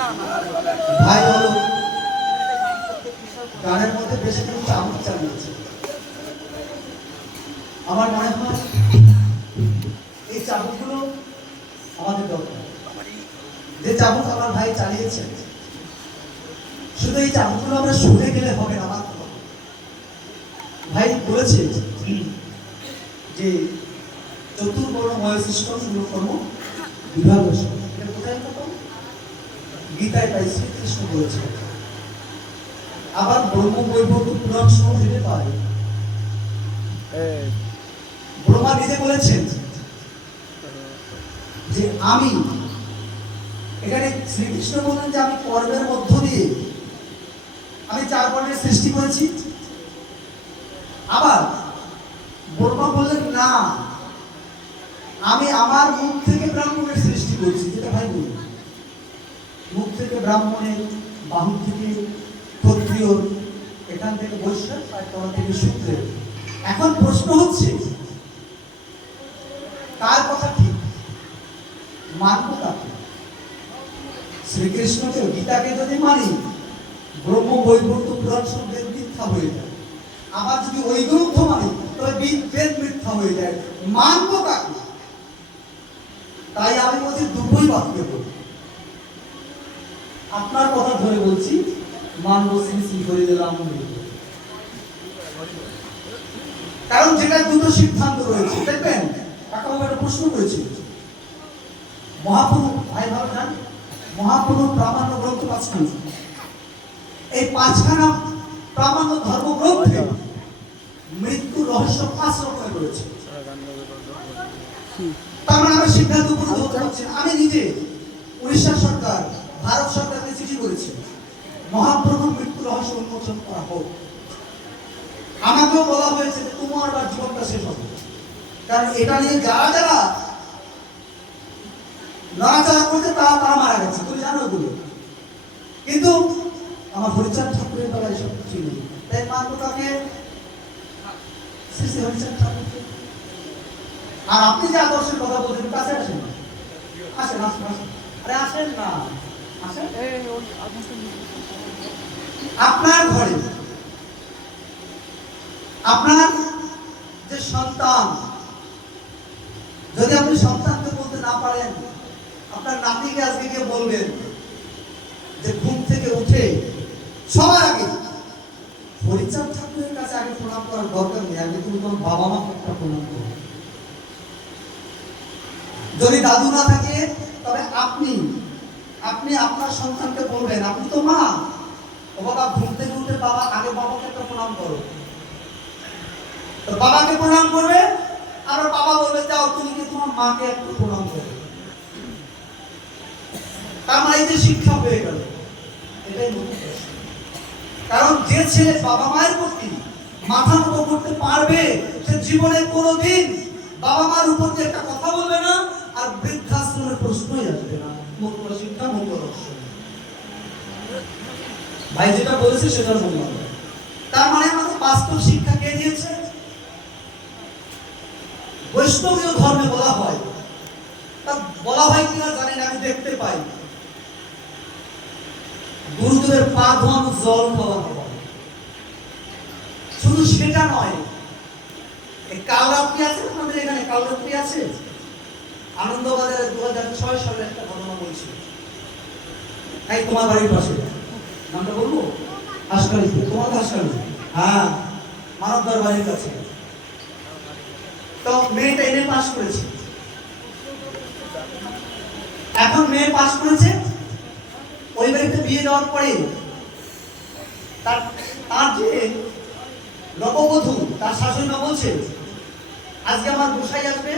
ভাই হলো গানের মধ্যে বেশি কিছু চামচ চালিয়েছে। আমার মনে হয় এই চাবুকগুলো আমাদের দরকার। যে চাবুক আমার ভাই চালিয়েছেন, শুধু এই চাবুকগুলো আমরা শুনে গেলে হবে না। আমার ভাই বলেছে যে চতুর্বর্ণ ময়সিষ্ঠ কর্ম বিভাগ কোথায় পাবো? গীতায় পাই, শ্রীকৃষ্ণ বলেছে। আবার ব্রহ্ম বৈবর্ত পুরাণ সমূহ দিতে পারে। ব্রহ্মা নিজে বলেছেন যে আমি, এখানে শ্রীকৃষ্ণ বলেন যে আমি কর্মের মধ্য দিয়ে আমি চার বর্ণের সৃষ্টি করেছি। আবার ব্রহ্মা বললেন না, আমি আমার মুখ থেকে ব্রাহ্মণের সৃষ্টি করছি। যেটা ভাই বলি, মুখ থেকে ব্রাহ্মণের, বাহু থেকে ক্ষত্রিয়, এখান থেকে বৈশ্য, আর তোমার থেকে শূদ্রের। এখন প্রশ্ন হচ্ছে কার কথা ঠিক, মানব কাকে? শ্রীকৃষ্ণকে, গীতাকে যদি মানি, ব্রহ্ম বৈবর্ত পুরাণ শব্দের মিথ্যা হয়ে যায়। আবার যদি ওই গ্রন্থ মানি, তবে বেদ মিথ্যা হয়ে যায়। মানব কাকে? তাই আমি বলছি দুটোই বাদ দেব। আপনার কথা ধরে বলছি, মানব শ্রী করে দিলাম। কারণ যেটা দুটো সিদ্ধান্ত রয়েছে, দেখবেন কাকা একটা প্রশ্ন করেছিল, মহাপ্রভু ভাই ভাবে যান, মহাপ্রভু প্রামাণ্য গ্রন্থ পাঁচখানা। এই পাঁচখানা প্রামাণ্য ধর্মগ্রন্থে মৃত্যুর রহস্য 5 রকমের রয়েছে। তার মানে আমি সিদ্ধান্ত উপনীত হতে পারছি না। আমি নিজে উড়িষ্যা সরকার, ভারত সরকারকে চিঠি করেছি, মহাপ্রভুর মৃত্যু রহস্য উন্মোচন করা হোক। আমাকেও বলা হয়েছে যে তোমার আবার জীবনটা শেষ হবে, কারণ এটা নিয়ে যারা যারা নড়াচড়া করছে তারা মারা গেছে। তুমি জানো ওগুলো, কিন্তু আমার হরিচাঁদ ঠাকুরের বেলায় সব ছিল। তাই মানব তাকে শ্রী শ্রী হরিচাঁদ ঠাকুরকে। আর আপনি যে আদর্শের কথা বলছেন, কাছে আসেন, আসেন আসেন আসেন, আরে আসেন না, আসেন। আপনার ঘরে আপনার যে সন্তান, যদি আপনি সন্তানকে বলতে না পারেন, আপনার নাতিকে আজকে গিয়ে বলবেন যে ঘুম থেকে উঠে সবার আগে হরিচাঁদ ঠাকুরের কাছে আগে প্রণাম করার দরকার নেই, আগে তুমি তোমার বাবা মাকে একটা প্রণাম করো। যদি দাদু না থাকে, তবে আপনি আপনার সন্তানকে বলবেন, আপনি তো মা, ও বাবা ঘুম থেকে উঠে বাবা আগে বাবাকে একটা প্রণাম করো। তো বাবাকে প্রণাম করবে, আর বাবা বলবে যাও তুমি কি তোমার মাকে একটু প্রণাম করো। তার মানে যে শিক্ষা হয়ে গেল, এটাই নতুন। কারণ যে ছেলে বাবা মায়ের প্রতি মাথা নত করতে পারবে, সে জীবনে কোনোদিন বাবা মার উপর দিয়ে একটা কথা বলবে না, আর বৃদ্ধাশ্রমের প্রশ্নই আসবে না। মূল শিক্ষা, মূল রহস্য। ভাই যেটা বলেছে সেটার মূল। তার মানে আমাদের বাস্তব শিক্ষা কে দিয়েছে? বৈষ্ণবীয় ধর্মে বলা হয়, তা বলা হয় কিনা জানি না, আমি দেখতে পাই গুরুদেবের পা ধোয়ানো, জল খাওয়ানো হয়। শুধু সেটা নয়, কালরাত্রি আছে আমাদের এখানে, কালরাত্রি আছে আনন্দবাজারে 2006 সালে একটা ঘটনা বলছিল। তাই তোমার বাড়ির পাশে, নামটা বলবো, হাসকালি, তোমার হাসকালি, হ্যাঁ, মানবদার বাড়ির কাছে। তো মেয়েটা এনে পাস করেছে। এখন মেয়ে পাস করেছে, ওই বাড়িতে বিয়ে দেওয়ার পরে তার যে নববধূ, তার শাশুড়ি মা বলছে, আজকে আমার গোসাই আসবে,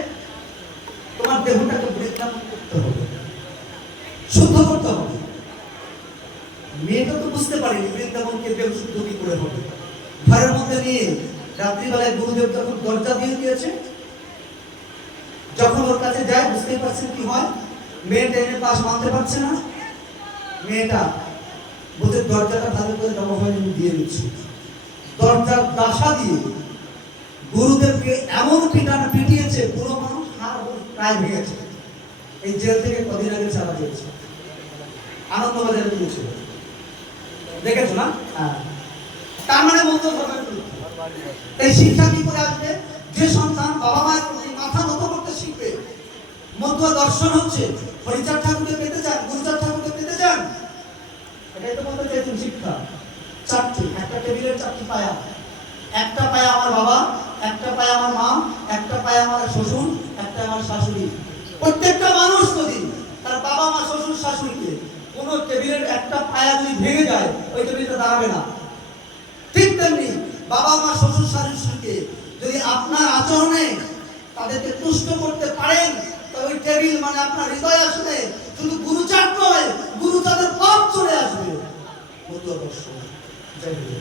তোমার দেহটাকে বৃদ্ধাপন করতে হবে, শুদ্ধ করতে হবে। মেয়েটা তো বুঝতে পারেনি বৃন্দাবনকে দেহ শুদ্ধ কি করে হবে। ঘরের মধ্যে নিয়ে রাত্রিবেলায় গুরুদেব যখন দরজা দিয়ে দিয়েছে, যখন ওর কাছে যায়, বুঝতেই পারছেন কি হয়, মেয়েটা এনে পাশ মানতে পারছে না। মেয়েটা বলছে দরজাটা ভালো করে জমা হয়ে দিয়ে দিচ্ছি। দরজার দাসা দিয়ে গুরুদেবকে এমন পিটিয়েছে, পুরো মানুষ হাড় প্রায় ভেঙেছে। এই জেল থেকে কদিন আগে ছাড়া দিয়েছে। আনন্দবাজারে দিয়েছিল, দেখেছো না? হ্যাঁ। তার মানে মধ্য ধর্মের বিরুদ্ধে। এই শিক্ষা কি করে আসবে? যে সন্তান বাবা মায়ের প্রতি মাথা নত করতে শিখবে। মধ্য দর্শন হচ্ছে হরিচাঁদ ঠাকুরকে পেতে চান, গুরুচাঁদ ঠাকুরকে পেতে চান, এটাই তো বলতে চাইছেন শিক্ষা। চারটি, একটা টেবিলের চারটি পায়া, একটা পায়া আমার বাবা, একটা পায়া আমার মা, একটা পায়া আমার শ্বশুর, একটা আমার শাশুড়ি। প্রত্যেকটা মানুষ যদি তার বাবা মা শ্বশুর শাশুড়িকে কোন টেবিলের একটা পায়া যদি ভেঙে যায়, ওই টেবিলটা দাঁড়াবে না। ঠিক তেমনি বাবা মা শ্বশুর শাশুড়িকে যদি আপনার আচরণে তাদেরকে তুষ্ট করতে পারেন, তবে ওই টেবিল মানে আপনার হৃদয় আসবে, শুধু গুরুচাঁদ নয়, গুরুচাঁদের পথ চলে আসবে। মধ্য দর্শন। জয় গুরু।